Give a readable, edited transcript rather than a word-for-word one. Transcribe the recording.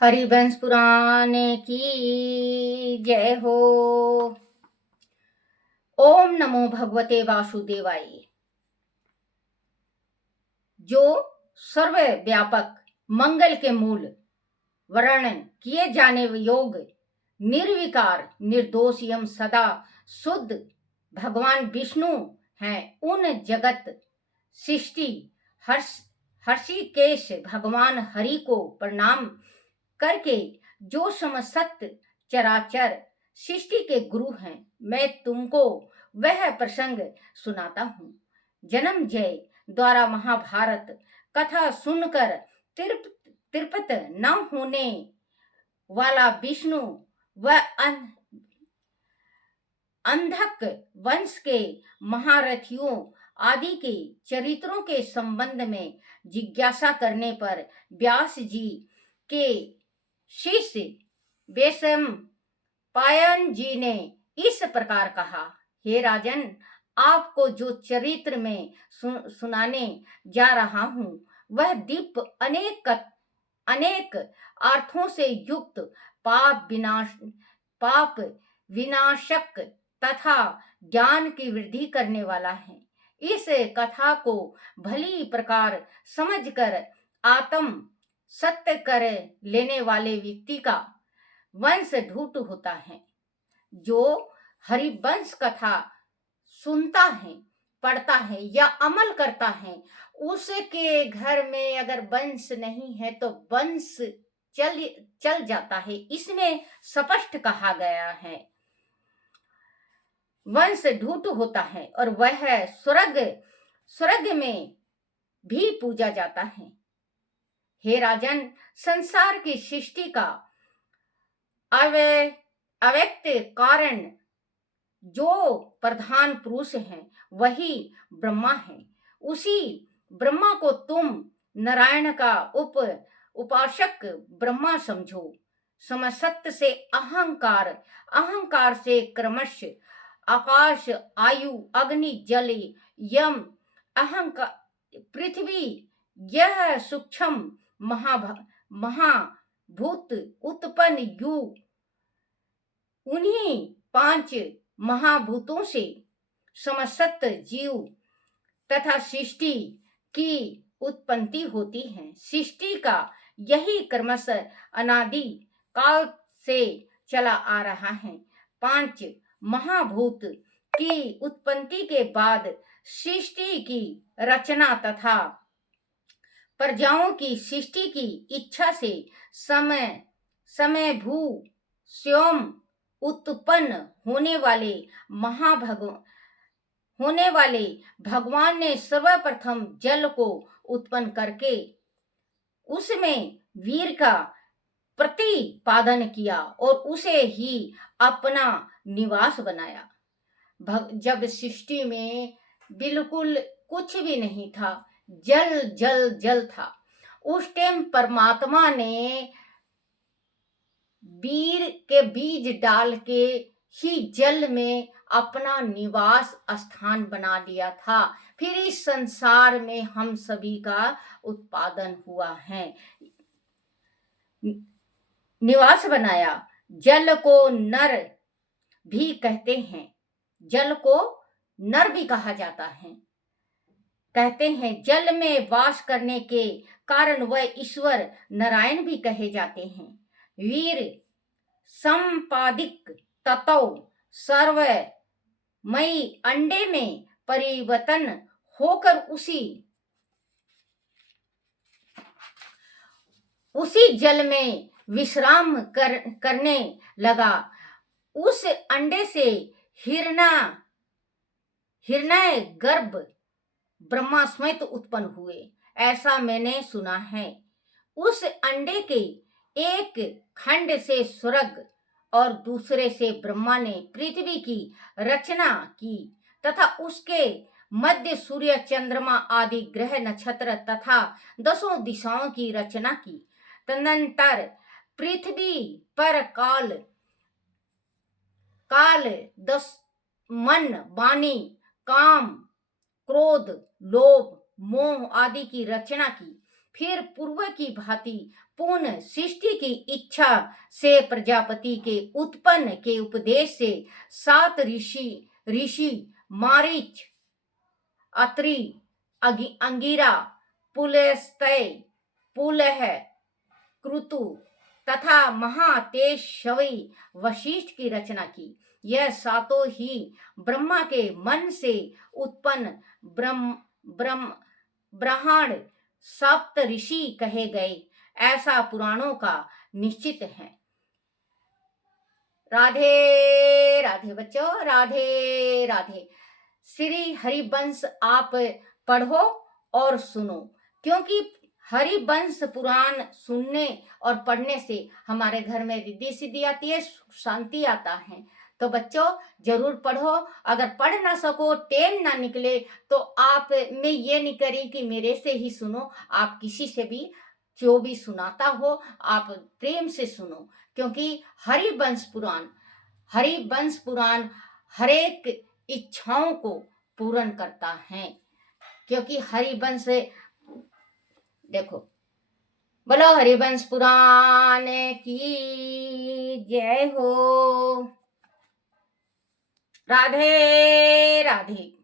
हरिवंश पुराण की जय हो। ओम नमो भगवते वासुदेवाय। जो सर्वव्यापक मंगल के मूल वर्णन किए जाने योग्य निर्विकार निर्दोष एवं सदा शुद्ध भगवान विष्णु हैं, उन जगत सृष्टि हर्षिकेश भगवान हरि को प्रणाम करके जो समस्त चराचर सृष्टि के गुरु हैं, मैं तुमको वह प्रसंग सुनाता हूँ। जन्म जय द्वारा महाभारत कथा सुनकर तृप्त न होने वाला विष्णु व अंधक वंश के महारथियों आदि के चरित्रों के संबंध में जिज्ञासा करने पर व्यास जी के शिष्य वेशम पायन जी ने इस प्रकार कहा, हे राजन, आपको जो चरित्र में सुनाने जा रहा हूँ वह दिव्य अनेक अर्थों से युक्त पाप विनाशक तथा ज्ञान की वृद्धि करने वाला है। इस कथा को भली प्रकार समझकर आत्म सत्य कर लेने वाले व्यक्ति का वंश ढूंढ होता है। जो हरिवंश कथा सुनता है, पढ़ता है या अमल करता है, उसके घर में अगर वंश नहीं है तो वंश चल जाता है। इसमें स्पष्ट कहा गया है वंश ढूंढ होता है और वह स्वर्ग में भी पूजा जाता है। हे राजन, संसार की सृष्टि का अव्यक्त कारण जो प्रधान पुरुष है वही ब्रह्मा है। उसी ब्रह्मा को तुम नारायण का उपासक ब्रह्मा समझो। समसत से अहंकार से क्रमश आकाश, आयु, अग्नि, जल, यम, अहंकार, पृथ्वी, यह सूक्ष्म महाभूत उत्पन्न युग, उन्हीं 5 महाभूतों से समस्त जीव तथा सृष्टि की उत्पत्ति होती है। सृष्टि का यही क्रमशः अनादि काल से चला आ रहा है। 5 महाभूत की उत्पत्ति के बाद सृष्टि की रचना तथा प्रजाओं की सृष्टि की इच्छा से समय भू स्वयं उत्पन्न होने वाले भगवान ने सर्वप्रथम जल को उत्पन्न करके उसमें वीर का प्रतिपादन किया और उसे ही अपना निवास बनाया। जब सृष्टि में बिल्कुल कुछ भी नहीं था, जल जल जल था, उस टाइम परमात्मा ने वीर के बीज डाल के ही जल में अपना निवास स्थान बना दिया था। फिर इस संसार में हम सभी का उत्पादन हुआ है, निवास बनाया। जल को नर भी कहते हैं, जल को नर भी कहा जाता है। कहते हैं जल में वास करने के कारण वह ईश्वर नारायण भी कहे जाते हैं। वीर संपादिक तत्व सर्वमयी अंडे में परिवर्तन होकर उसी जल में विश्राम करने लगा। उस अंडे से हिरण्य गर्भ ब्रह्मा स्वयं उत्पन्न हुए, ऐसा मैंने सुना है। उस अंडे के एक खंड से स्वर्ग और दूसरे से ब्रह्मा ने पृथ्वी की रचना की तथा उसके मध्य सूर्य, चंद्रमा आदि ग्रह, नक्षत्र तथा 10 दिशाओं की रचना की। तदनंतर पृथ्वी पर काल 10 मन, वाणी, काम, क्रोध, लोभ, मोह आदि की रचना की। फिर पूर्व की भांति पूर्ण सृष्टि की इच्छा से प्रजापति के उत्पन्न के उपदेश से 7 ऋषि ऋषि मारीच, अत्रि, अंगिरा, पुलस्त्य, पुलह, कृतु तथा महातेजस्वी वशिष्ठ की रचना की। यह सातों ही ब्रह्मा के मन से उत्पन्न ब्रह्म ब्रह्म ब्रह्मांड सप्त ऋषि कहे गए, ऐसा पुराणों का निश्चित है। राधे राधे बच्चों, राधे राधे। श्री हरिवंश आप पढ़ो और सुनो, क्योंकि हरिवंश पुराण सुनने और पढ़ने से हमारे घर में रिद्धि सिद्धि आती है, शांति आता है। तो बच्चों जरूर पढ़ो। अगर पढ़ ना सको, टेम ना निकले, तो आप मैं ये नहीं करी कि मेरे से ही सुनो, आप किसी से भी जो भी सुनाता हो आप प्रेम से सुनो, क्योंकि हरिवंश पुराण हरेक इच्छाओं को पूर्ण करता है। क्योंकि हरिवंश, देखो, बोलो हरिवंश पुराण की जय हो। राधे राधे।